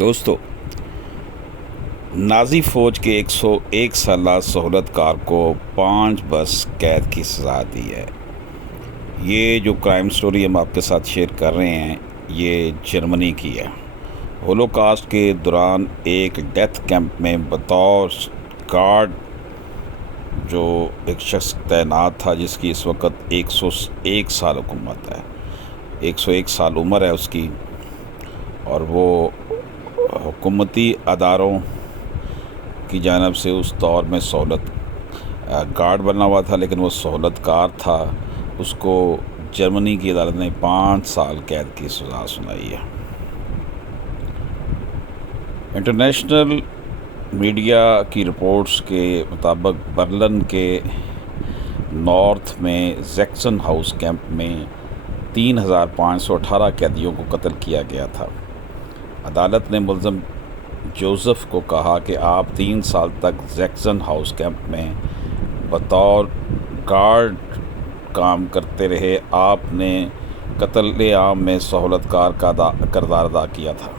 دوستو، نازی فوج کے 101 سالہ سہولت کار کو 5 برس قید کی سزا دی ہے۔ یہ جو کرائم سٹوری ہم آپ کے ساتھ شیئر کر رہے ہیں، یہ جرمنی کی ہے۔ ہولوکاسٹ کے دوران ایک ڈیتھ کیمپ میں بطور گارڈ جو ایک شخص تعینات تھا، جس کی اس وقت 101 سال حکومت ہے، 101 سال عمر ہے اس کی، اور وہ حکومتی اداروں کی جانب سے اس دور میں سہولت گارڈ بنا ہوا تھا، لیکن وہ سہولت کار تھا۔ اس کو جرمنی کی عدالت نے 5 سال قید کی سزا سنائی ہے۔ انٹرنیشنل میڈیا کی رپورٹس کے مطابق برلن کے نارتھ میں زیکسن ہاؤس کیمپ میں 3518 قیدیوں کو قتل کیا گیا تھا۔ عدالت نے ملزم جوزف کو کہا کہ آپ 3 سال تک زیکسن ہاؤس کیمپ میں بطور گارڈ کام کرتے رہے۔ آپ نے قتل عام میں سہولت کار کا کردار ادا کیا تھا۔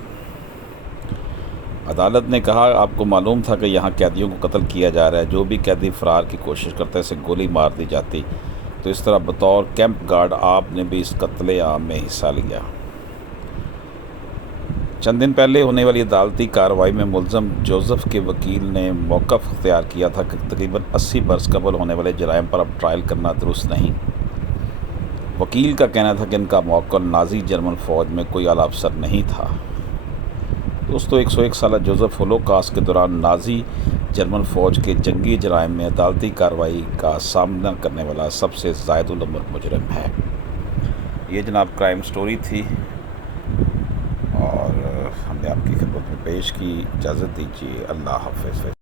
عدالت نے کہا، آپ کو معلوم تھا کہ یہاں قیدیوں کو قتل کیا جا رہا ہے۔ جو بھی قیدی فرار کی کوشش کرتا ہے اسے گولی مار دی جاتی، تو اس طرح بطور کیمپ گارڈ آپ نے بھی اس قتل عام میں حصہ لیا۔ چند دن پہلے ہونے والی عدالتی کارروائی میں ملزم جوزف کے وکیل نے موقف اختیار کیا تھا کہ تقریباً 80 برس قبل ہونے والے جرائم پر اب ٹرائل کرنا درست نہیں۔ وکیل کا کہنا تھا کہ ان کا موکل نازی جرمن فوج میں کوئی اعلیٰ افسر نہیں تھا۔ دوستو، 101 سالہ جوزف ہولوکاسٹ کے دوران نازی جرمن فوج کے جنگی جرائم میں عدالتی کارروائی کا سامنا کرنے والا سب سے زائد العمر مجرم ہے۔ یہ جناب کرائم سٹوری تھی، اور ہم نے آپ کی خدمت میں پیش کی۔ اجازت دیجیے، اللہ حافظ۔